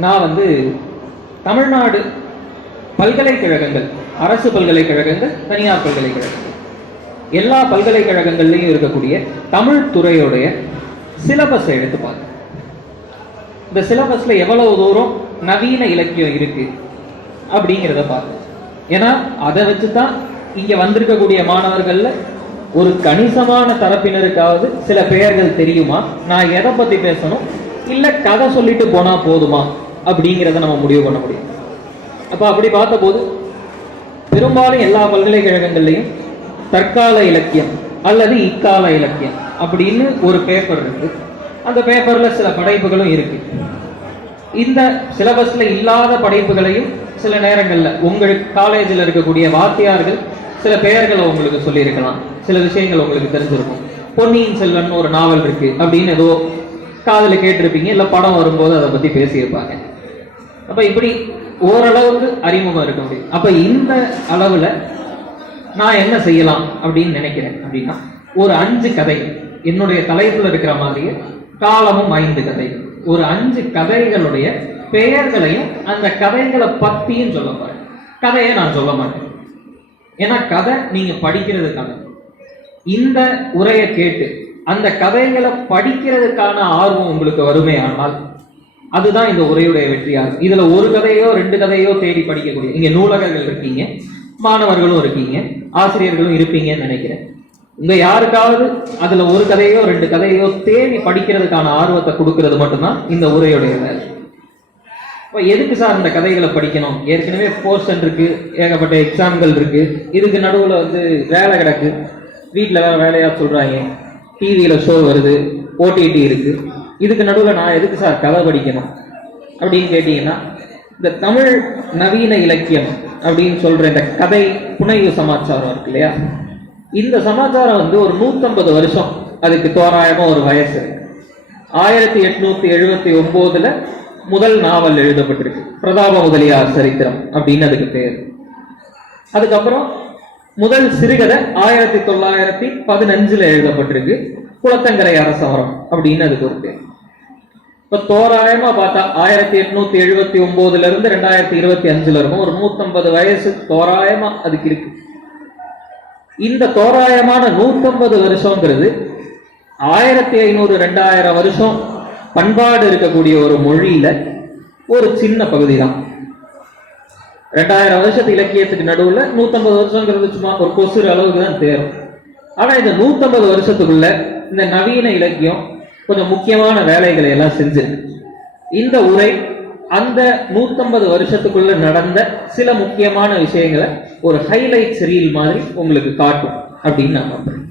நான் வந்து தமிழ்நாடு பல்கலைக்கழகங்கள், அரசு பல்கலைக்கழகங்கள், தனியார் பல்கலைக்கழகங்கள், எல்லா பல்கலைக்கழகங்கள்லையும் இருக்கக்கூடிய தமிழ் துறையுடைய சிலபஸை எடுத்து பார்க்க. இந்த சிலபஸ்ல எவ்வளவு தூரம் நவீன இலக்கியம் இருக்கு அப்படிங்கிறத பார்க்க. ஏன்னா அதை வச்சுதான் இங்க வந்திருக்கக்கூடிய மாணவர்கள்ல ஒரு கணிசமான தரப்பினருக்காவது சில பெயர்கள் தெரியுமா, நான் எதை பத்தி பேசணும், இல்ல கதை சொல்லிட்டு போனா போதுமா அப்படிங்கிறத நம்ம முடிவு பண்ண முடியும். அப்ப அப்படி பார்த்த போது பெரும்பாலும் எல்லா பல்கலைக்கழகங்கள்லையும் தற்கால இலக்கியம் அல்லது இக்கால இலக்கியம் அப்படின்னு ஒரு பேப்பர் இருக்கு. அந்த பேப்பர்ல சில படைப்புகளும் இருக்கு. இந்த சிலபஸ்ல இல்லாத படைப்புகளையும் சில நேரங்கள்ல உங்களுக்கு காலேஜில் இருக்கக்கூடிய வாத்தியார்கள் சில பெயர்களை உங்களுக்கு சொல்லியிருக்கலாம், சில விஷயங்கள் உங்களுக்கு தெரிஞ்சிருக்கும். பொன்னியின் செல்வன் ஒரு நாவல் இருக்கு அப்படின்னு ஏதோ காதல கேட்டிருப்பீங்க, இல்ல படம் வரும்போது அதை பத்தி பேசியிருப்பாங்க. அப்ப இப்படி ஓரளவுக்கு அறிமுகம் இருக்க முடியும். அப்ப இந்த அளவுல நான் என்ன செய்யலாம் அப்படின்னு நினைக்கிறேன் அப்படின்னா, ஒரு 5 கதை என்னுடைய தலைப்புல இருக்கிற மாதிரியே காலமும் 5 கதை, ஒரு 5 கதைகளுடைய பெயர்களையும் அந்த கதைகளை பத்தியும் சொல்ல போறேன். கதையை நான் சொல்ல மாட்டேன், ஏன்னா கதை நீங்க படிக்கிறதுக்கான, இந்த உரையை கேட்டு அந்த கதைகளை படிக்கிறதுக்கான ஆர்வம் உங்களுக்கு வருமே ஆனால் அதுதான் இந்த உரையுடைய வெற்றியாகும். இதுல ஒரு கதையோ 2 கதையோ தேடி படிக்கக்கூடிய, இங்க நூலகர்கள் இருக்கீங்க, மாணவர்களும் இருக்கீங்க, ஆசிரியர்களும் இருப்பீங்கன்னு நினைக்கிறேன். உங்க யாருக்காவது அதுல ஒரு கதையோ 2 கதையோ தேடி படிக்கிறதுக்கான ஆர்வத்தை கொடுக்கறது மட்டும்தான் இந்த உரையுடைய வேலை. எதுக்கு சார் இந்த கதைகளை படிக்கணும்? ஏற்கனவே போர்ஷன் இருக்கு, ஏகப்பட்ட எக்ஸாம்கள் இருக்கு, இதுக்கு நடுவுல வந்து வேலை கிடக்கு, வீட்டுல வேற வேலையா சொல்றாங்க, டிவியில ஷோ வருது, ஓடிடி இருக்கு, இதுக்கு நடுவில் நான் எதுக்கு சார் கதை படிக்கணும் அப்படின்னு கேட்டீங்கன்னா, இந்த தமிழ் நவீன இலக்கியம் அப்படின்னு சொல்ற இந்த கதை புனைவு சமாச்சாரம் இருக்கு இல்லையா, இந்த சமாச்சாரம் வந்து ஒரு 150 வருஷம், அதுக்கு தோராயமா ஒரு வயசு இருக்கு. 1879 முதல் நாவல் எழுதப்பட்டிருக்கு, பிரதாப முதலியார் சரித்திரம் அப்படின்னு அதுக்கு பேர். அதுக்கப்புறம் முதல் சிறுகதை 1915 எழுதப்பட்டிருக்கு, குளத்தங்கரை அரசமரம் அப்படின்னு அதுக்கு ஒரு பேர். இப்ப தோராயமா பார்த்தா 1879 இருந்து 2025 இருக்கும், ஒரு 150 வயசு தோராயமா அதுக்கு இருக்கு. இந்த தோராயமான 150 வருஷங்கிறது 1500 2000 வருஷம் பண்பாடு இருக்கக்கூடிய ஒரு மொழியில ஒரு சின்ன பகுதி தான். 2000 வருஷத்து இலக்கியத்துக்கு நடுவுல 150 வருஷங்கிறது சும்மா ஒரு கொசுறு அளவுக்கு தான் தேரும். ஆனா இந்த 150 வருஷத்துக்குள்ள இந்த நவீன இலக்கியம் கொஞ்சம் முக்கியமான வேலைகளை எல்லாம் செஞ்சிருக்கு. இந்த உரை அந்த 150 வருஷத்துக்குள்ள நடந்த சில முக்கியமான விஷயங்களை ஒரு ஹைலைட்ஸ் ரீல் மாதிரி உங்களுக்கு காட்டும் அப்படின்னு நான் நம்புறேன்.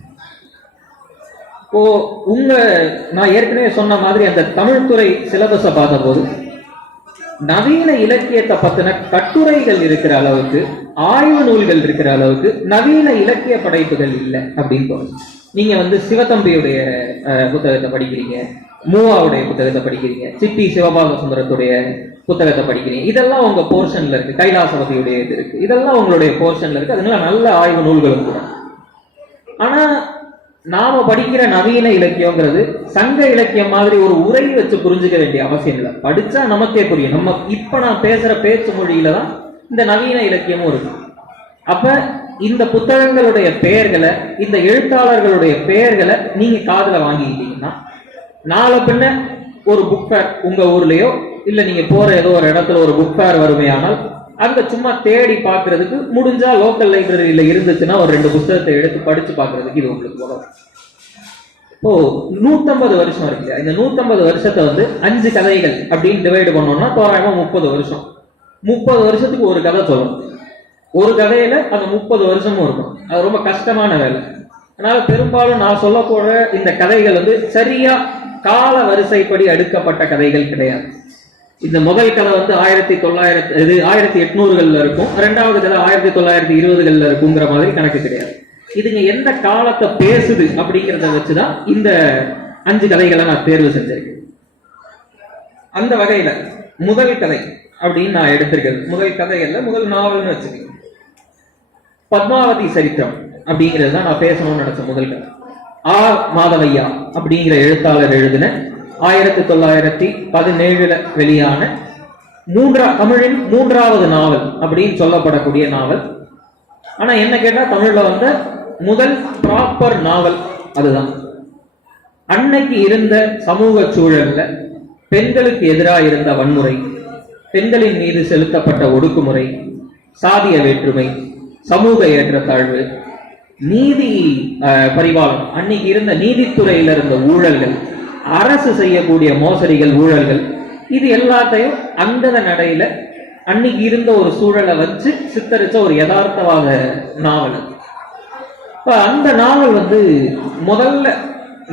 நான் ஏற்கனவே சொன்ன மாதிரி அந்த தமிழ் துறை சிலபஸை பார்த்த போது நவீன இலக்கியத்தை பத்தின கட்டுரைகள் இருக்கிற அளவுக்கு, ஆய்வு நூல்கள் இருக்கிற அளவுக்கு நவீன இலக்கிய படைப்புகள் இல்லை அப்படின்னு தோணுது. நீங்க வந்து சிவத்தம்பியுடைய புத்தகத்தை படிக்கிறீங்க, மூவாவுடைய புத்தகத்தை படிக்கிறீங்க, சிப்பி சிவபால சுந்தரத்துடைய புத்தகத்தை படிக்கிறீங்க, இதெல்லாம் உங்க போர்ஷன்ல இருக்கு, கைலாசபதியுடைய இது இருக்கு, இதெல்லாம் உங்களுடைய போர்ஷன்ல இருக்கு, அதனால நல்ல ஆய்வு நூல்களும் கூட. ஆனா நாம படிக்கிற நவீன இலக்கியங்கிறது சங்க இலக்கியம் மாதிரி ஒரு உரை வச்சு புரிஞ்சுக்க வேண்டிய அவசியம் இல்லை. படிச்சா நமக்கே புரியும். நம்ம இப்ப நான் பேசுற பேச்சு மொழியில தான் இந்த நவீன இலக்கியமும் இருக்கு. அப்ப இந்த புத்தகங்களுடைய பெயர்களை, இந்த எழுத்தாளர்களுடைய பெயர்களை நீங்க காதுல வாங்கிக்கிட்டீங்கன்னா, நாளை பின்ன ஒரு புக் ஃபேர் உங்க ஊர்லயோ இல்ல நீங்க போற ஏதோ ஒரு இடத்துல ஒரு புக் ஃபேர் வருமையானால் அங்க சும்மா தேடி பாக்குறதுக்கு, முடிஞ்சா லோக்கல் லைப்ரரியில இருந்துச்சுன்னா ஒரு 2 புத்தகத்தை எடுத்து படிச்சு பாக்குறதுக்கு இது உங்களுக்கு உதவும். இப்போ 150 வருஷம் இருக்கு. இந்த 150 வருஷத்தை வந்து 5 கதைகள் அப்படின்னு டிவைடு பண்ணோம்னா தோராயமா 30 வருஷம். 30 வருஷத்துக்கு ஒரு கதை சொல்லணும். ஒரு கதையில அந்த 30 வருஷமும் இருக்கும். அது ரொம்ப கஷ்டமான வேலை. அதனால பெரும்பாலும் நான் சொல்ல போற இந்த கதைகள் வந்து சரியா கால வரிசைப்படி அடுக்கப்பட்ட கதைகள் கிடையாது. இந்த முதல் கதை வந்து 1800களில் இருக்கும், 2வது கதை 1920களில் இருக்குங்கிற மாதிரி கணக்கு கிடையாது. இதுங்க எந்த காலத்தை பேசுது அப்படிங்கிறத வச்சுதான் இந்த 5 கதைகளை நான் தேர்வு செஞ்சிருக்கேன். அந்த வகையில முதல் கதை அப்படின்னு நான் எடுத்திருக்கிறது, முதல் கதைகள்ல முதல் நாவல்னு வச்சுக்கேன், பத்மாவதி சரித்திரம் அப்படிங்கிறது தான் நான் பேசணும்னு நினைச்ச முதல் கதை. மாதவையா அப்படிங்கிற எழுத்தாளர் எழுதின 1917 வெளியான தமிழின் மூன்றாவது நாவல் அப்படின்னு சொல்லப்படக்கூடிய நாவல். ஆனா என்ன கேட்டா தமிழ்ல வந்த முதல் ப்ராப்பர் நாவல் அதுதான். அன்னைக்கு இருந்த சமூக சூழல்ல பெண்களுக்கு எதிராக இருந்த வன்முறை, பெண்களின் மீது செலுத்தப்பட்ட ஒடுக்குமுறை, சாதிய வேற்றுமை, சமூக ஏற்றத்தாழ்வு, நீதி பரிபாலனம், அன்னைக்கு இருந்த நீதித்துறையில இருந்த ஊழல்கள், அரசு செய்யக்கூடிய மோசடிகள், ஊழல்கள், இது எல்லாத்தையும் அந்த நடையில அன்னைக்கு இருந்த ஒரு சூழலை வச்சு சித்தரிச்ச ஒரு யதார்த்தவாத நாவல். இப்ப அந்த நாவல் முதல்ல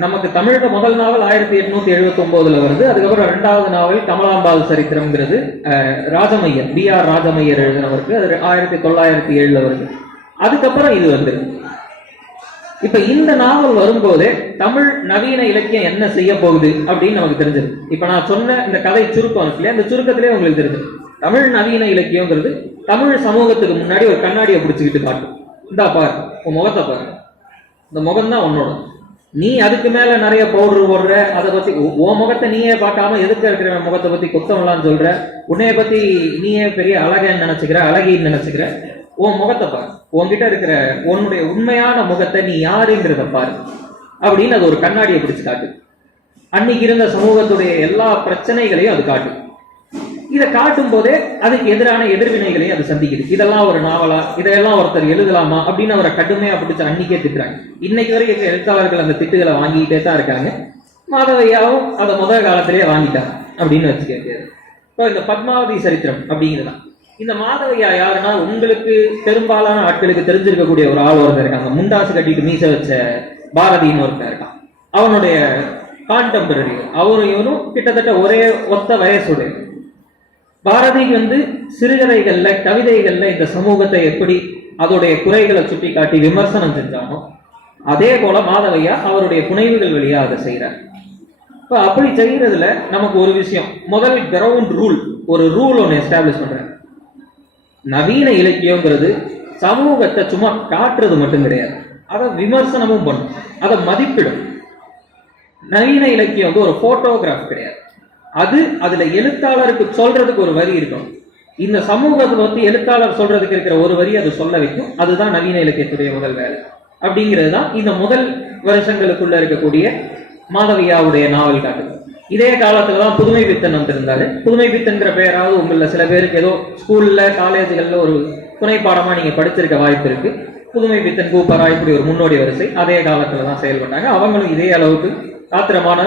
நமக்கு தமிழோட முதல் நாவல் 1879 வருது. அதுக்கப்புறம் இரண்டாவது நாவல் கமலாம்பாள் சரித்திரம்ங்கிறது ராஜமையர், B.R. ராஜமையர் எழுதினவருக்கு, அது 1907 வருது. அதுக்கப்புறம் இது வந்துருக்கு. இப்ப இந்த நாவல் வரும்போதே தமிழ் நவீன இலக்கியம் என்ன செய்ய போகுது அப்படின்னு நமக்கு தெரிஞ்சது. இப்ப நான் சொன்ன இந்த கதை சுருக்கம் இருக்கு இல்லையா, இந்த சுருக்கத்திலே உங்களுக்கு தெரிஞ்சது தமிழ் நவீன இலக்கியங்கிறது தமிழ் சமூகத்துக்கு முன்னாடி ஒரு கண்ணாடியை பிடிச்சிக்கிட்டு காட்டும். இந்தா பாரு, உன் முகத்தை பாரு, இந்த முகம் தான் உன்னோட, நீ அதுக்கு மேல நிறைய பவுடர் போடுற, அதை பத்தி உன் முகத்தை நீயே பார்க்காம எதுக்கு இருக்கிற முகத்தை பத்தி குத்தம்லாம் சொல்ற, உன்னைய பத்தி நீயே பெரிய அழகன்னு நினைச்சுக்கிற, அழகின்னு நினைச்சுக்கிற, உன் முகத்தை பாரு, உன்கிட்ட இருக்கிற உன்னுடைய உண்மையான முகத்தை நீ யாருங்கிறத பாரு அப்படின்னு அது ஒரு கண்ணாடியை பிடிச்சு காட்டு. அன்னைக்கு இருந்த சமூகத்துடைய எல்லா பிரச்சனைகளையும் அது காட்டு. இதை காட்டும் போதே அதுக்கு எதிரான எதிர்வினைகளையும் அது சந்திக்குது. இதெல்லாம் ஒரு நாவலா, இதெல்லாம் ஒருத்தர் எழுதலாமா அப்படின்னு அவரை கடுமையா பிடிச்ச அன்னைக்கே திட்டுறாங்க. இன்னைக்கு வரைக்கும் எழுத்தாளர்கள் அந்த திட்டுகளை வாங்கிக்கிட்டே தான் இருக்காங்க. மாதவையாவும் அதை முதல் காலத்திலேயே வாங்கிட்டாங்க அப்படின்னு வச்சுக்க. இப்போ இந்த பத்மாவதி சரித்திரம் அப்படிங்கிறதான். இந்த மாதவையா யாருன்னா உங்களுக்கு பெரும்பாலான ஆட்களுக்கு தெரிஞ்சிருக்கக்கூடிய ஒரு ஆள் ஒருத்தர் இருக்காங்க. முண்டாசு கட்டிட்டு மீச வச்ச பாரதின்னு ஒருத்தர் இருக்கான். அவனுடைய கான்டெம்பரரி, அவரும் கிட்டத்தட்ட ஒரே ஒத்த வயசுடைய. பாரதி சிறுகதைகள்ல, கவிதைகள்ல இந்த சமூகத்தை எப்படி அதோடைய குறைகளை சுட்டி காட்டி விமர்சனம் செஞ்சானோ அதே போல மாதவையா அவருடைய புனைவுகள் வழியா அதை செய்யறார். இப்ப அப்படி செய்யறதுல நமக்கு ஒரு விஷயம், முதல் கிரவுண்ட் ரூல், ஒரு ரூல் ஒன்று எஸ்டாப்ளிஷ் பண்ற. நவீன இலக்கியங்கிறது சமூகத்தை சும்மா காட்டுறது மட்டும் கிடையாது, அதை விமர்சனமும் பண்ணும், அதை மதிப்பிடும். நவீன இலக்கியம் ஒரு போட்டோகிராஃப் கிடையாது. அதுல எழுத்தாளருக்கு சொல்றதுக்கு ஒரு வரி இருக்கும். இந்த சமூகத்தை பத்தி எழுத்தாளர் சொல்றதுக்கு இருக்கிற ஒரு வரி அது சொல்ல வைக்கும். அதுதான் நவீன இலக்கியத்துடைய முதல் வேலை. அப்படிங்கிறது தான் இந்த முதல் வருஷங்களுக்குள்ள இருக்கக்கூடிய மாதவியாவுடைய நாவல் காட்டுது. இதே காலத்துலதான் புதுமை பித்தன் வந்திருந்தாரு. புதுமை பித்தன்கிற பெயராவது உங்கள சில பேருக்கு ஏதோ ஸ்கூல்ல காலேஜுகள்ல ஒரு துணை பாடமா நீங்க படிச்சிருக்க வாய்ப்பு இருக்கு. புதுமை பித்தன், கூப்பரா, இப்படி ஒரு முன்னோடி வரிசை அதே காலத்துலதான் செயல்பட்டாங்க. அவங்களும் இதே அளவுக்கு ஆத்திரமான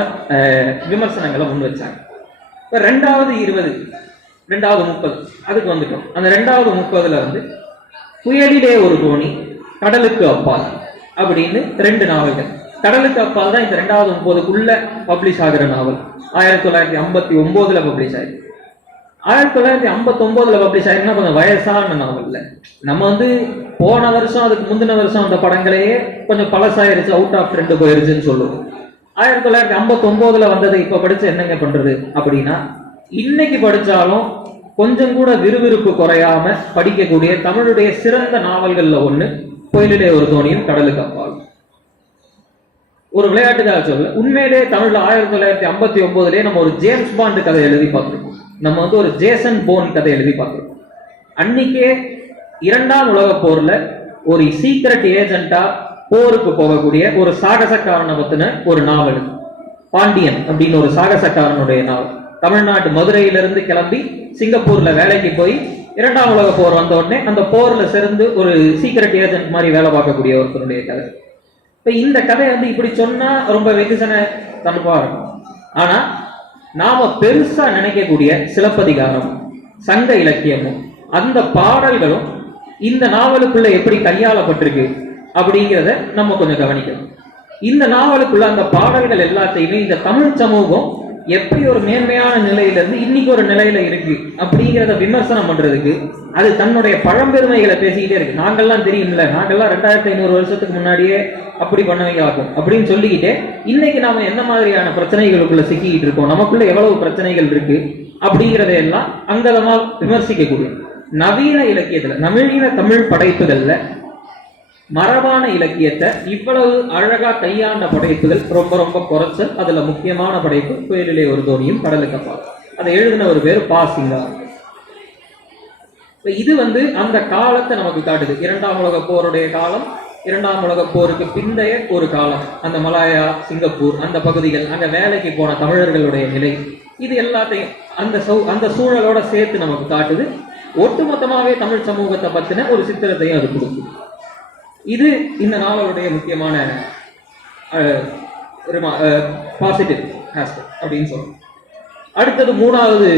விமர்சனங்களை முன் வச்சாங்க. இப்ப 2020, 2030 அதுக்கு வந்துட்டோம். அந்த 2030 புயலிலே ஒரு தோணி, கடலுக்கு அப்பால் அப்படின்னு 2 நாவல்கள். கடலுக்கு அப்பால் தான் இந்த 2030 பப்ளிஷ் ஆகிற நாவல். 1959 பப்ளிஷ் ஆயிருக்கு. 1959 பப்ளிஷ் ஆயிருக்குன்னா கொஞ்சம் வயசான நாவல் இல்லை. நம்ம போன வருஷம், அதுக்கு முந்தின வருஷம் அந்த படங்களையே கொஞ்சம் பழசாயிருச்சு, அவுட் ஆஃப் ட்ரெண்ட் போயிருச்சுன்னு சொல்லுவோம். 1959 வந்ததை இப்ப படிச்சு என்னங்க பண்றது அப்படின்னா, இன்னைக்கு படிச்சாலும் கொஞ்சம் கூட விறுவிறுப்பு குறையாம படிக்கக்கூடிய தமிழுடைய சிறந்த நாவல்கள்ல ஒண்ணு புயலிலே ஒரு தோணியும், கடலுக்கு அப்பால். ஒரு விளையாட்டுக்காக சொல்ல, உண்மையிலே தமிழ்ல 1959 நம்ம ஒரு ஜேம்ஸ் பாண்ட் கதை எழுதி பார்த்திருக்கோம். நம்ம ஒரு ஜேசன் போன் கதை எழுதி பார்த்திருக்கோம். அன்னைக்கே 2ஆம் உலக போர்ல ஒரு சீக்ரெட் ஏஜென்டா போருக்கு போகக்கூடிய ஒரு சாகசக்காரனை பத்தின ஒரு நாவல், பாண்டியன் அப்படின்னு ஒரு சாகசக்காரனுடைய நாவல். தமிழ்நாட்டு மதுரையிலிருந்து கிளம்பி சிங்கப்பூர்ல வேலைக்கு போய் 2ஆம் உலக போர் வந்த உடனே அந்த போர்ல சேர்ந்து ஒரு சீக்ரெட் ஏஜென்ட் மாதிரி வேலை பார்க்கக்கூடிய ஒருத்தருடைய கதை. இப்ப இந்த கதை இப்படி சொன்னா ரொம்ப வெகுசன தடுப்பா இருக்கும். ஆனா நாம பெருசா நினைக்கக்கூடிய சிலப்பதிகாரம், சங்க இலக்கியமும் அந்த பாடல்களும் இந்த நாவலுக்குள்ள எப்படி கையாளப்பட்டிருக்கு அப்படிங்கிறத நம்ம கொஞ்சம் கவனிக்கணும். இந்த நாவலுக்குள்ள அந்த பாடல்கள் எல்லாத்தையுமே இந்த தமிழ் சமூகம் எப்படி ஒரு மேன்மையான நிலையில இருந்து இன்னைக்கு ஒரு நிலையில இருக்கு அப்படிங்கிறத விமர்சனம் பண்றதுக்கு அது தன்னுடைய பழம்பெருமைகளை பேசிக்கிட்டே இருக்கு. நாங்கள்லாம் தெரியும்ல, நாங்கள்லாம் 2500 வருஷத்துக்கு முன்னாடியே அப்படி பண்ணவங்க ஆகும் அப்படின்னு சொல்லிக்கிட்டே இன்னைக்கு நாம என்ன மாதிரியான பிரச்சனைகளுக்குள்ள சிக்கிக்கிட்டு இருக்கோம், நமக்குள்ள எவ்வளவு பிரச்சனைகள் இருக்கு அப்படிங்கிறதையெல்லாம் அங்கதமா விமர்சிக்கக்கூடிய நவீன இலக்கியத்துல, நவீன தமிழ் படைப்புகள்ல மரபான இலக்கியத்தை இவ்வளவு அழகா கையாண்ட படைப்புகள் ரொம்ப ரொம்ப குறைச்சல். அதுல முக்கியமான படைப்பு புயலிலே ஒரு தோணியும், கடலுக்கு அப்பால். அதை எழுதின ஒரு பேர் பா. சிங்காரம். இது அந்த காலத்தை நமக்கு காட்டுது. 2ஆம் உலகப் போருடைய காலம், 2ஆம் உலகப் போருக்கு பிந்தைய ஒரு காலம், அந்த மலாயா, சிங்கப்பூர் அந்த பகுதிகள், அங்க வேலைக்கு போன தமிழர்களுடைய நிலை, இது எல்லாத்தையும் அந்த சூழலோட சேர்த்து நமக்கு காட்டுது. ஒட்டுமொத்தமாவே தமிழ் சமூகத்தை பத்தின ஒரு சித்திரத்தையும் அது கொடுக்குது. இது இந்த நாவலுடைய முக்கியமான பாசிட்டிவ் ஆஸ்பெக்ட் அப்படின்னு சொல்லணும். அடுத்தது 3வது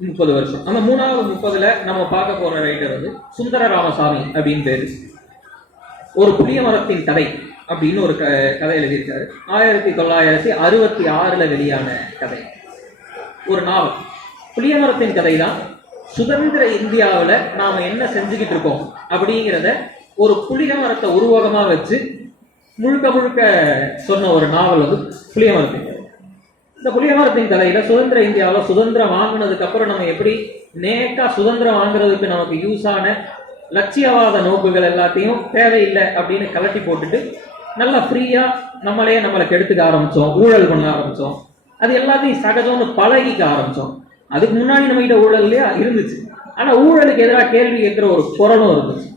30 வருஷம். அந்த 3வது 30ல நம்ம பார்க்க போற ரைட்டர் சுந்தர ராமசாமி அப்படின்னு பேரு. ஒரு புளிய மரத்தின் கதை அப்படின்னு ஒரு கதை எழுதியிருக்காரு. 1966 வெளியான கதை, ஒரு நாவல். புளிய மரத்தின் கதை தான் சுதந்திர இந்தியாவில் நாம என்ன செஞ்சுக்கிட்டு இருக்கோம் அப்படிங்கிறத ஒரு புளிய மரத்தை உருவகமா வச்சு முழுக்க முழுக்க சொன்ன ஒரு நாவல் புளிய மரத்தின் கதை. இந்த புளிய மரத்தின் கதையில சுதந்திர இந்தியாவில் சுதந்திரம் வாங்கினதுக்கு அப்புறம் நம்ம எப்படி நேக்கா சுதந்திரம் வாங்குறதுக்கு நமக்கு யூஸ் ஆன லட்சியவாத நோக்குகள் எல்லாத்தையும் தேவையில்லை அப்படின்னு கலட்டி போட்டுட்டு நல்லா ஃப்ரீயா நம்மளை கெடுத்துக்க ஆரம்பிச்சோம், ஊழல் பண்ண ஆரம்பிச்சோம், அது எல்லாத்தையும் சகஜம்னு பழகிக்க ஆரம்பிச்சோம். அதுக்கு முன்னாடி நம்ம கிட்ட ஊழல் இல்லையா இருந்துச்சு, ஆனா ஊழலுக்கு எதிராக கேள்வி கேட்கிற ஒரு குரலும் இருந்துச்சு.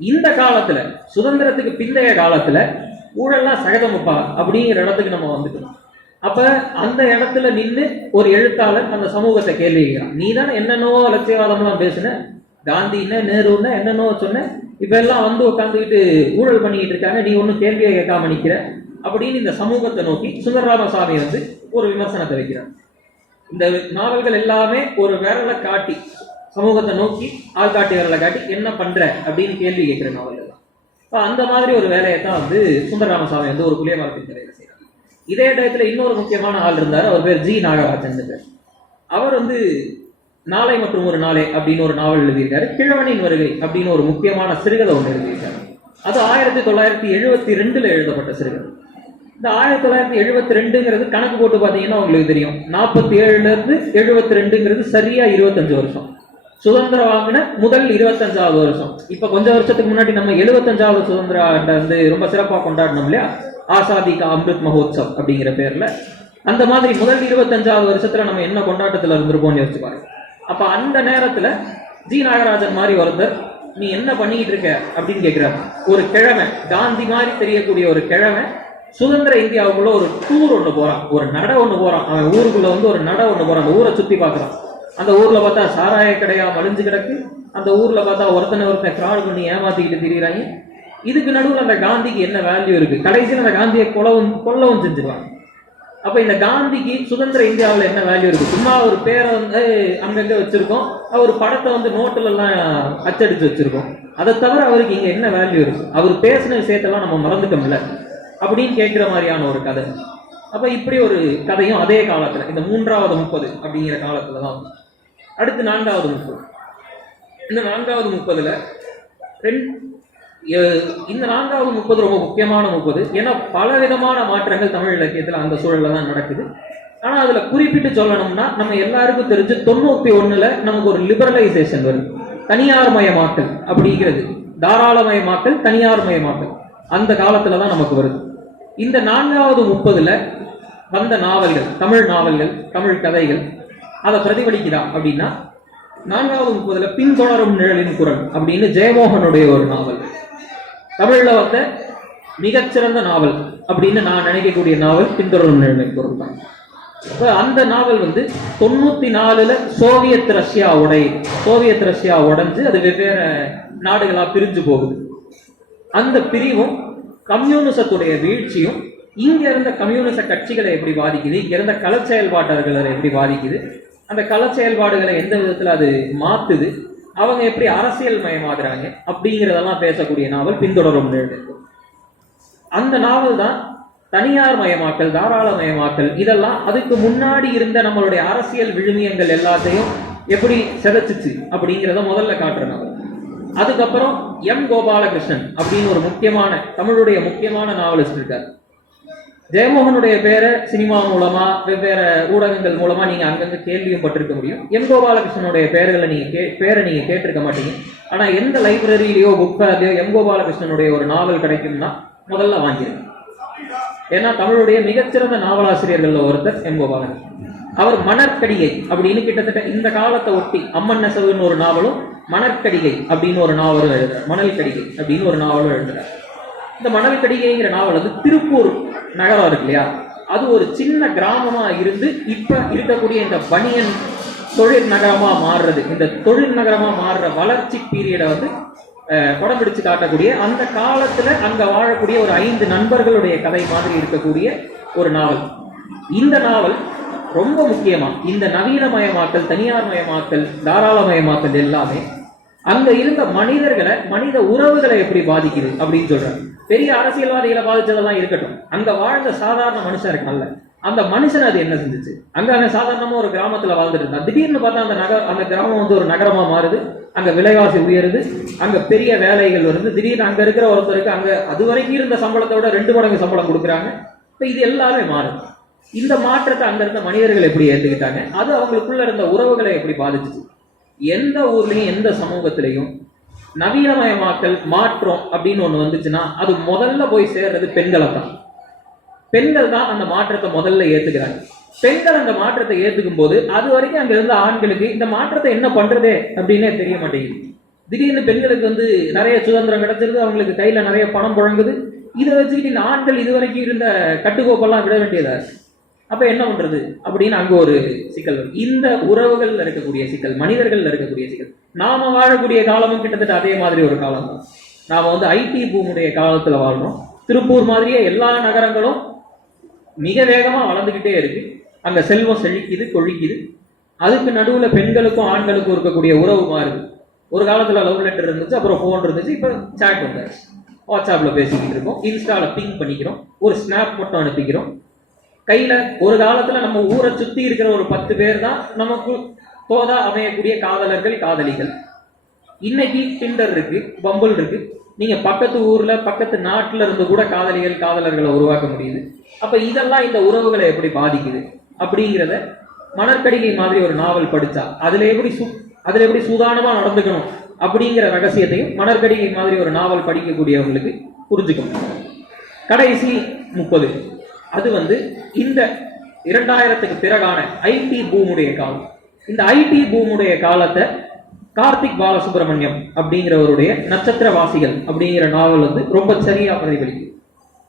இந்த காலத்துல சுதந்திரத்துக்கு பிந்தைய காலத்துல ஊழல்லாம் சகஜமப்பா அப்படிங்கிற இடத்துக்கு நம்ம வந்துட்டோம். அப்ப அந்த இடத்துல நின்று ஒரு எழுத்தாளர் அந்த சமூகத்தை கேள்வி கேட்கிறான். நீ தானே என்னென்னோ லட்சியவாதம்லாம் பேசுன, காந்தின்னா நேருன்னா என்னென்னோ சொன்ன, இப்ப எல்லாம் உட்காந்துக்கிட்டு ஊழல் பண்ணிக்கிட்டு இருக்காங்க, நீ ஒன்னும் கேள்வியை கேட்காம நிக்கிற அப்படின்னு இந்த சமூகத்தை நோக்கி சுந்தரராமசாமி ஒரு விமர்சனத்தை வைக்கிறார். இந்த நாவல்கள் எல்லாமே ஒரு விரலை காட்டி சமூகத்தை நோக்கி ஆள்காட்டி விரலை காட்டி என்ன பண்ற அப்படின்னு கேள்வி கேட்கிற நாவல்கள் தான். அந்த மாதிரி ஒரு வேலையை தான் சுந்தரராமசாமி ஒரு புளிய மரத்தின் கதையில செய்யறாரு. இதே டயத்துல இன்னொரு முக்கியமான ஆள் இருந்தார், அவர் பேர் ஜி நாகராஜன் பேர். அவர் நாளை மற்றும் ஒரு நாளே அப்படின்னு ஒரு நாவல் எழுதியிருக்காரு. கிழவனின் வருகை அப்படின்னு ஒரு முக்கியமான சிறுகதை ஒன்று எழுதியிருக்காரு. அது 1972 எழுதப்பட்ட சிறுகதை. இந்த 1972 கணக்கு போட்டு பார்த்தீங்கன்னா உங்களுக்கு தெரியும், 47ல இருந்து 72 சரியா 25 வருஷம். சுதந்திரம் வாங்கின முதல் 25வது வருஷம். இப்ப கொஞ்சம் வருஷத்துக்கு முன்னாடி நம்ம 75வது சுதந்திர ரொம்ப சிறப்பாக கொண்டாடணும் இல்லையா, ஆசாதி கா அம்ருத் மஹோத்சவ் அப்படிங்கிற பேர்ல. அந்த மாதிரி முதல் 25வது வருஷத்துல நம்ம என்ன கொண்டாட்டத்துல இருந்திருப்போம்னு யோசிச்சு பாருங்க. அப்ப அந்த நேரத்துல ஜி நாகராஜன் மாதிரி ஒருத்தர் நீ என்ன பண்ணிக்கிட்டு இருக்க அப்படின்னு கேட்கிறாரு. ஒரு கிழமை, காந்தி மாதிரி தெரியக்கூடிய ஒரு கிழமை சுதந்திர இந்தியாவுக்குள்ள ஒரு டூர் ஒண்ணு போறான், ஒரு நட ஒண்ணு போறான். அவன் ஊருக்குள்ள ஒரு நட ஒண்ணு போறான், அந்த ஊரை சுத்தி பாக்குறான். அந்த ஊர்ல பார்த்தா சாராய கடையா மலிஞ்சு கிடக்கு, அந்த ஊர்ல பார்த்தா ஒருத்தனை ஃப்ராடு பண்ணி ஏமாத்திக்கிட்டு திரியிறாங்க. இதுக்கு நடுவில் அந்த காந்திக்கு என்ன வேல்யூ இருக்கு? கடைசியில் அந்த காந்தியை கொல்லவும் செஞ்சிருவாங்க. அப்ப இந்த காந்திக்கு சுதந்திர இந்தியாவில் என்ன வேல்யூ இருக்கு? சும்மா ஒரு பேரை அங்கங்க வச்சிருக்கோம், ஒரு படத்தை நோட்டுல எல்லாம் அச்சடிச்சு வச்சிருக்கோம். அதை தவிர அவருக்கு இங்க என்ன வேல்யூ இருக்கு? அவர் பேசின விஷயத்தெல்லாம் நம்ம மறந்துட்டோம்ல அப்படின்னு கேட்கிற மாதிரியான ஒரு கதை. அப்ப இப்படி ஒரு கதையும் அதே காலத்துல, இந்த 3வது 30 அப்படிங்கிற காலத்துலதான். அடுத்து 4வது 30. இந்த 4வது 30ல இந்த 4வது 30 ரொம்ப முக்கியமான 30. ஏன்னா பல விதமான மாற்றங்கள் தமிழ் இலக்கியத்துல அந்த சூழல்ல தான் நடக்குது. ஆனா அதுல குறிப்பிட்டு சொல்லணும்னா நம்ம எல்லாருக்கும் தெரிஞ்சு 91ல நமக்கு ஒரு லிபரலைசேஷன் வருது, தனியார் மயமாக்கல் அப்படிங்கிறது, தாராளமயமாக்கல், தனியார் மயமாக்கல் அந்த காலத்துலதான் நமக்கு வருது. இந்த 4வது 30ல வந்த நாவல்கள், தமிழ் நாவல்கள், தமிழ் கதைகள் அதை பிரதிபலிக்குதா அப்படின்னா 4வது 30ல பின்தொடரும் நிழலின் குரல் அப்படின்னு ஜெயமோகனுடைய ஒரு நாவல், தமிழ்ல வந்த மிகச்சிறந்த நாவல் அப்படின்னு நான் நினைக்கக்கூடிய நாவல் பின்தொடரும் நிழலின் குரல் தான். அந்த நாவல் 94ல சோவியத் ரஷ்யா உடைஞ்சு அது வெவ்வேறு நாடுகளா பிரிஞ்சு போகுது. அந்த பிரிவும் கம்யூனிசத்துடைய வீழ்ச்சியும் இங்க இருந்த கம்யூனிச கட்சிகளை எப்படி பாதிக்குது, இங்க இருந்த கள செயல்பாட்டாளர்களை எப்படி பாதிக்குது, அந்த கள செயல்பாடுகளை எந்த விதத்துல அது மாத்துது, அவங்க எப்படி அரசியல் மயமாகுறாங்க அப்படிங்கிறதெல்லாம் பேசக்கூடிய நாவல் பின்தொடரும் நிழலின் குரல். அந்த நாவல் தான் தனியார் மயமாக்கல், தாராளமயமாக்கல், இதெல்லாம் அதுக்கு முன்னாடி இருந்த நம்மளுடைய அரசியல் விழுமியங்கள் எல்லாத்தையும் எப்படி சிதைச்சிச்சு அப்படிங்கிறத முதல்ல காட்டுற நாவல். அதுக்கப்புறம் எம் கோபாலகிருஷ்ணன் அப்படின்னு ஒரு முக்கியமான தமிழுடைய முக்கியமான நாவலிஸ்ட் இருக்கார். ஜெயமோகனுடைய பேரை சினிமா மூலமா வெவ்வேறு ஊடகங்கள் மூலமா நீங்க அங்கங்க கேள்வியும் பட்டிருக்க முடியும். எம் கோபாலகிருஷ்ணனுடைய பேரை நீங்க கேட்டிருக்க மாட்டீங்க. ஆனா எந்த லைப்ரரியிலயோ புக் ஃபேர்லயோ எம் கோபாலகிருஷ்ணனுடைய ஒரு நாவல் கிடைக்கும்னா முதல்ல வாங்கிருங்க. ஏன்னா தமிழுடைய மிகச்சிறந்த நாவலாசிரியர்கள் ஒருத்தர் எம் கோபாலன். அவர் மணற்கடிகை அப்படின்னு கிட்டத்தட்ட இந்த காலத்தை ஒட்டி அம்மன் நெசவுன்னு ஒரு நாவலும், மணற்கடிகை அப்படின்னு ஒரு நாவலும் எழுதுறார். மணல் கடிகை அப்படின்னு ஒரு நாவலும் எழுதுறார். இந்த மணல் கடிகைங்கிற நாவல் வந்து திருப்பூர் நகரம் இருக்கு இல்லையா, அது ஒரு சின்ன கிராமமா இருந்து இப்ப இருக்கக்கூடிய இந்த பனியன் தொழில் நகரமா மாறுறது, இந்த தொழில் நகரமா மாறுற வளர்ச்சி பீரியடை வந்து படம் பிடிச்சு காட்டக்கூடிய, அந்த காலத்துல அங்க வாழக்கூடிய ஒரு 5 நண்பர்களுடைய கதை மாதிரி இருக்கக்கூடிய ஒரு நாவல். இந்த நாவல் ரொம்ப முக்கியமா இந்த நவீனமயமாக்கல், தனியார் மயமாக்கல், தாராளமயமாக்கல் எல்லாமே அங்க இருந்த மனிதர்களை, மனித உறவுகளை எப்படி பாதிக்குது அப்படின்னு சொல்றாங்க. பெரிய அரசியல்வாதிகளை பாதிச்சதெல்லாம் இருக்கட்டும், அங்க வாழ்ந்த சாதாரண மனுஷன் இருக்கான்ல, அந்த மனுஷன் அது என்ன செஞ்சுச்சு. அங்க சாதாரணமா ஒரு கிராமத்துல வாழ்ந்துட்டு இருந்தா, திடீர்னு பார்த்தா அந்த கிராமம் வந்து ஒரு நகரமா மாறுது, அங்க விலைவாசி உயருது, அங்க பெரிய வேலைகள் வருது, திடீர்னு அங்க இருக்கிற ஒருத்தருக்கு அங்க அது வரைக்கும் இருந்த சம்பளத்தோட 2 மடங்கு சம்பளம் கொடுக்குறாங்க. இப்ப இது எல்லாமே மாறுது. இந்த மாற்றத்தை அங்க இருந்த மனிதர்கள் எப்படி ஏற்றுக்கிட்டாங்க, அது அவங்களுக்குள்ள இருந்த உறவுகளை எப்படி பாதிச்சுச்சு. எந்த ஊர்லயும் எந்த சமூகத்திலையும் நவீனமயமாக்கல் மாற்றம் அப்படின்னு ஒண்ணு வந்துச்சுன்னா அது முதல்ல போய் சேர்றது பெண்களை தான். பெண்கள் தான் அந்த மாற்றத்தை முதல்ல ஏத்துக்கிறாங்க. பெண்கள் அந்த மாற்றத்தை ஏத்துக்கும் போது அது வரைக்கும் அங்க இருந்த ஆண்களுக்கு இந்த மாற்றத்தை என்ன பண்றதே அப்படின்னே தெரிய மாட்டேங்குது. திடீர்னு பெண்களுக்கு வந்து நிறைய சுதந்திரம் கிடைச்சிருது, அவங்களுக்கு கையில நிறைய பணம் புழங்குது. இதை வச்சுக்கிட்டு இந்த ஆண்கள் இது வரைக்கும் இருந்த கட்டுக்கோப்பெல்லாம் விட வேண்டியதா இருக்கு. அப்ப என்ன பண்றது அப்படின்னு அங்க ஒரு சிக்கல். இந்த உறவுகள்ல இருக்கக்கூடிய சிக்கல், மனிதர்கள்ல இருக்கக்கூடிய சிக்கல். நாம வாழக்கூடிய காலமும் கிட்டத்தட்ட அதே மாதிரி ஒரு காலம் தான். நாம வந்து ஐடி பூமுடைய காலத்துல வாழ்றோம். திருப்பூர் மாதிரியே எல்லா நகரங்களும் மிக வேகமா வளர்ந்துகிட்டே இருக்கு. அங்க செல்வம் செழிக்குது, கொழிக்குது. அதுக்கு நடுவுல பெண்களுக்கும் ஆண்களுக்கும் இருக்கக்கூடிய உறவு மாறுது. ஒரு காலத்துல லவ் லெட்டர் இருந்துச்சு, அப்புறம் போன் இருந்துச்சு, இப்ப சாட் வந்தாச்சு. வாட்ஸ்அப்ல பேசிக்கிட்டு இருக்கோம், இன்ஸ்டால பிங் பண்ணிக்கிறோம், ஒரு ஸ்னாப் மட்டும் அனுப்பிக்கிறோம் கையில. ஒரு காலத்துல நம்ம ஊரை சுத்தி இருக்கிற ஒரு 10 பேர் தான் நமக்கு தோதா அமையக்கூடிய காதலர்கள், காதலிகள். இன்னைக்கு டிண்டர் இருக்கு, பம்பிள் இருக்கு. நீங்க பக்கத்து ஊர்ல, பக்கத்து நாட்டுல இருந்து கூட காதலிகள், காதலர்களை உருவாக்க முடியுது. அப்ப இதெல்லாம் இந்த உறவுகளை எப்படி பாதிக்குது அப்படிங்கிறத மணற்கடிகை மாதிரி ஒரு நாவல் படிச்சா அதுல எப்படி சூதானமா நடந்துக்கணும் அப்படிங்கிற ரகசியத்தையும் மணற்கடிகை மாதிரி ஒரு நாவல் படிக்கக்கூடியவங்களுக்கு புரிஞ்சுக்கணும். கடைசி 30 அது வந்து இந்த 2000க்கு பிறகான ஐடி பூமுடைய காலம். இந்த ஐடி பூமுடைய காலத்தை கார்த்திக் பாலசுப்ரமணியம் அப்படிங்கிறவருடைய நட்சத்திரவாசிகள் அப்படிங்கிற நாவல் வந்து ரொம்ப சரியா பிரதிபலிக்குது.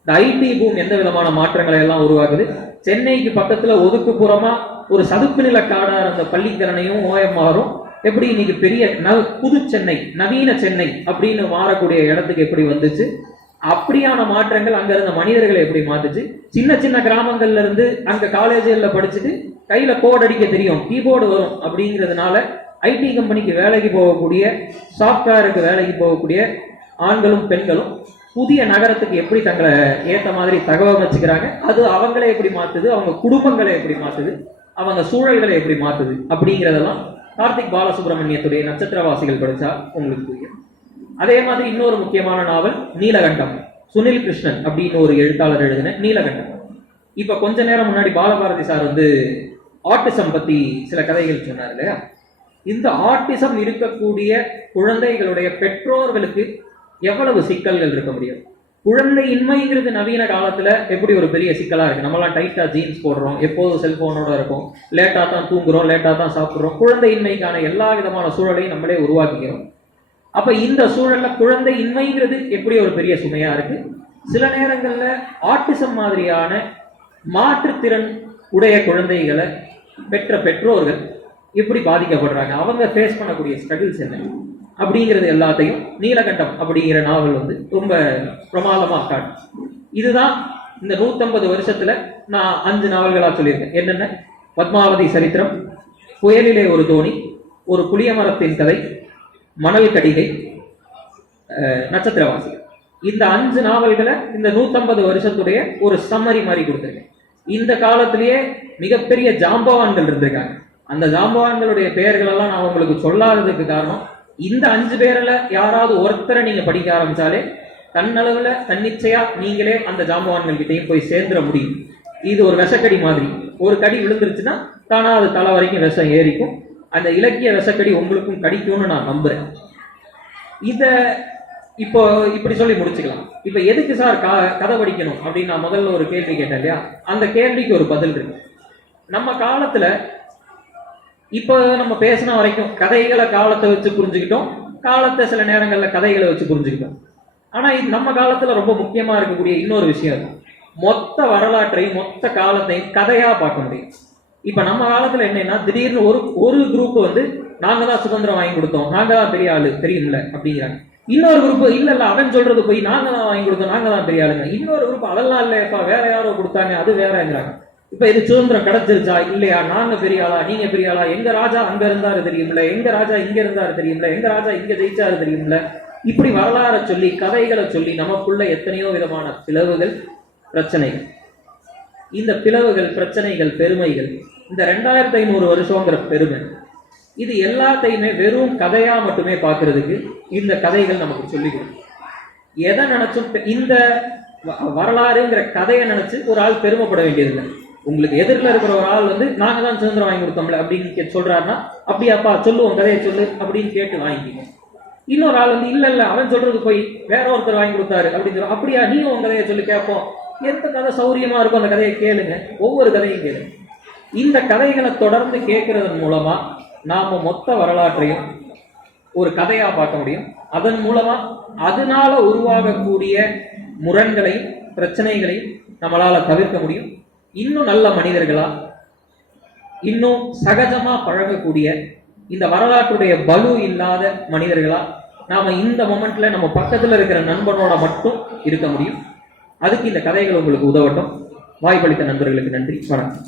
இந்த ஐடி பூம் எந்த விதமான மாற்றங்களை எல்லாம் உருவாக்குது. சென்னைக்கு பக்கத்துல ஒதுக்குப்புறமா ஒரு சதுப்பு நில காடா இருந்த பள்ளிக்கரணையும் ஓஎம்ஆரும் எப்படி இன்னைக்கு பெரிய புது சென்னை, நவீன சென்னை அப்படின்னு மாறக்கூடிய இடத்துக்கு எப்படி வந்துச்சு. அப்படியான மாற்றங்கள் அங்க இருந்த மனிதர்களை எப்படி மாத்துச்சு. சின்ன சின்ன கிராமங்கள்ல இருந்து அங்க காலேஜ்ல படிச்சுட்டு கையில கோட் அடிக்க தெரியும், கீபோர்டு வரும் அப்படிங்கிறதுனால ஐடி கம்பெனிக்கு வேலைக்கு போகக்கூடிய, சாஃப்ட்வேருக்கு வேலைக்கு போகக்கூடிய ஆண்களும் பெண்களும் புதிய நகரத்துக்கு எப்படி தங்களை ஏற்ற மாதிரி தகவமைச்சுக்கிறாங்க. அது அவங்களை எப்படி மாத்துது, அவங்க குடும்பங்களை எப்படி மாத்துது, அவங்க சூழல்களை எப்படி மாத்துது அப்படிங்கிறதெல்லாம் கார்த்திக் பாலசுப்ரமணியத்துடைய நட்சத்திரவாசிகள் படிச்சா உங்களுக்கு புரியும். அதே மாதிரி இன்னொரு முக்கியமான நாவல் நீலகண்டம். சுனில் கிருஷ்ணன் அப்படின்னு ஒரு எழுத்தாளர் எழுதின நீலகண்டம். இப்ப கொஞ்ச நேரம் முன்னாடி பாலபாரதி சார் வந்து ஆட்டிசம் பத்தி சில கதைகள் சொன்னார் இல்லையா. இந்த ஆட்டிசம் இருக்கக்கூடிய குழந்தைகளுடைய பெற்றோர்களுக்கு எவ்வளவு சிக்கல்கள் இருக்க முடியும். குழந்தையின்மைங்கிறது நவீன காலத்துல எப்படி ஒரு பெரிய சிக்கலா இருக்கு. நம்மளாம் டைட்டா ஜீன்ஸ் போடுறோம், எப்போதும் செல்போனோட இருக்கும், லேட்டா தான் தூங்குறோம், லேட்டா தான் சாப்பிடுறோம். குழந்தையின்மைக்கான எல்லா விதமான சூழலையும் நம்மளே உருவாக்கிக்கிறோம். அப்ப இந்த சூழல்ல குழந்தையின்மைங்கிறது எப்படி ஒரு பெரிய சுமையா இருக்கு. சில நேரங்கள்ல ஆட்டிசம் மாதிரியான மாற்றுத்திறன் உடைய குழந்தைகளை பெற்ற பெற்றோர்கள் எப்படி பாதிக்கப்படுறாங்க, அவங்க ஃபேஸ் பண்ணக்கூடிய ஸ்ட்ரகிள்ஸ் என்ன அப்படிங்கிறது எல்லாத்தையும் நீலகண்டம் அப்படிங்கிற நாவல் வந்து ரொம்ப பிரமாதமா காட்டும். இதுதான் இந்த 150 வருஷத்துல நான் 5 நாவல்களா சொல்லியிருக்கேன். என்னென்ன? பத்மாவதி சரித்திரம், புயலிலே ஒரு தோணி, ஒரு புளிய மரத்தின் கதை, மணல் கடிகை, நட்சத்திரவாசிகள். இந்த 5 நாவல்களை இந்த 150 வருஷத்துடைய ஒரு சம்மரி மாதிரி கொடுத்துருக்கேன். இந்த காலத்திலேயே மிகப்பெரிய ஜாம்பவான்கள் இருந்திருக்காங்க. அந்த ஜாம்பவான்களுடைய பெயர்கள் எல்லாம் நான் உங்களுக்கு சொல்லாததுக்கு காரணம், இந்த 5 பேர்ல யாராவது ஒருத்தரை நீங்க படிக்க ஆரம்பிச்சாலே தன்னளவுல தன்னிச்சையா நீங்களே அந்த ஜாம்பவான்கள் கிட்டையும் போய் சேர்ந்துட முடியும். இது ஒரு விஷக்கடி மாதிரி. ஒரு கடி விழுந்துருச்சுன்னா தானா அது தலை வரைக்கும் விஷம் ஏறிக்கும். அந்த இலக்கிய விஷக்கடி உங்களுக்கும் கடிக்கும்னு நான் நம்புறேன். இத இப்போ இப்படி சொல்லி முடிச்சுக்கலாம். இப்ப எதுக்கு சார் கதை படிக்கணும் அப்படின்னு நான் முதல்ல ஒரு கேள்வி கேட்டேன் இல்லையா? அந்த கேள்விக்கு ஒரு பதில் இருக்கு. நம்ம காலத்துல இப்ப நம்ம பேசின வரைக்கும் கதைகளை காலத்தை வச்சு புரிஞ்சுக்கிட்டோம், காலத்தை சில நேரங்கள்ல கதைகளை வச்சு புரிஞ்சுக்கிட்டோம். ஆனா இது நம்ம காலத்துல ரொம்ப முக்கியமா இருக்கக்கூடிய இன்னொரு விஷயம் இருக்கு. மொத்த வரலாற்றையும் மொத்த காலத்தையும் கதையா பார்க்க முடியும். இப்ப நம்ம காலத்துல என்னன்னா, திடீர்னு ஒரு குரூப் வந்து நாங்க தான் சுதந்திரம் வாங்கி கொடுத்தோம், நாங்க தான் பெரிய ஆளு தெரியும்ல அப்படிங்கிறாங்க. இன்னொரு குரூப் இல்ல அவன் சொல்றது போய் நாங்க தான் வாங்கி கொடுத்தோம், நாங்க தான் பெரிய ஆளுங்க. இன்னொரு குரூப் அதெல்லாம் இல்லப்பா வேற யாரோ கொடுத்தாங்க, அது வேறங்கிறாங்க. இப்ப இது சுதந்திரம் கிடைச்சிருச்சா இல்லையா, நாங்க பெரிய ஆளா நீங்க பெரிய ஆளா, எங்க ராஜா அங்க இருந்தாரு தெரியும்ல, எங்க ராஜா இங்க இருந்தாரு தெரியும்ல, எங்க ராஜா இங்க ஜெயிச்சாரு தெரியும்ல. இப்படி வரலாறை சொல்லி கதைகளை சொல்லி நமக்குள்ள எத்தனையோ விதமான பிளவுகள், பிரச்சனைகள். இந்த பிளவுகள், பிரச்சனைகள், பெருமைகள், இந்த 2500 வருஷங்கிற பெருமை, இது எல்லாத்தையுமே வெறும் கதையா மட்டுமே பார்க்கறதுக்கு இந்த கதைகள் நமக்கு சொல்லிடும். எதை நினைச்சும் இந்த வரலாறுங்கிற கதையை நினைச்சு ஒரு ஆள் பெருமைப்பட வேண்டியதில்லை. உங்களுக்கு எதிரில் இருக்கிற ஒரு ஆள் வந்து நாங்க தான் சுதந்திரம் வாங்கி கொடுத்தோம்ல அப்படின்னு சொல்றாருன்னா, அப்படியாப்பா சொல்லுவோம் கதையை சொல்லு அப்படின்னு கேட்டு வாங்கிக்கீங்க. இன்னொரு ஆள் வந்து இல்ல அவன் சொல்றது போய் வேற ஒருத்தர் வாங்கி கொடுத்தாரு அப்படின்னு சொல்லுவோம், அப்படியா நீங்க உங்க கதையை சொல்லி கேட்போம். எந்த கதை சௌரியமா இருக்கும் அந்த கதையை கேளுங்க, ஒவ்வொரு கதையும் கேளுங்க. இந்த கதைகளை தொடர்ந்து கேட்கறதன் மூலமா நாம மொத்த வரலாற்றையும் ஒரு கதையா பார்க்க முடியும். அதன் மூலமா அதனால உருவாகக்கூடிய முரண்களையும் பிரச்சனைகளையும் நம்மளால தவிர்க்க முடியும். இன்னும் நல்ல மனிதர்களா, இன்னும் சகஜமா பழகக்கூடிய, இந்த வரலாற்றுடைய பலு இல்லாத மனிதர்களா நாம இந்த மொமெண்ட்ல நம்ம பக்கத்துல இருக்கிற நண்பனோட மட்டும் இருக்க முடியும். அதுக்கு இந்த கதைகள் உங்களுக்கு உதவட்டும். வாய்ப்பளித்த நண்பர்களுக்கு நன்றி, வணக்கம்.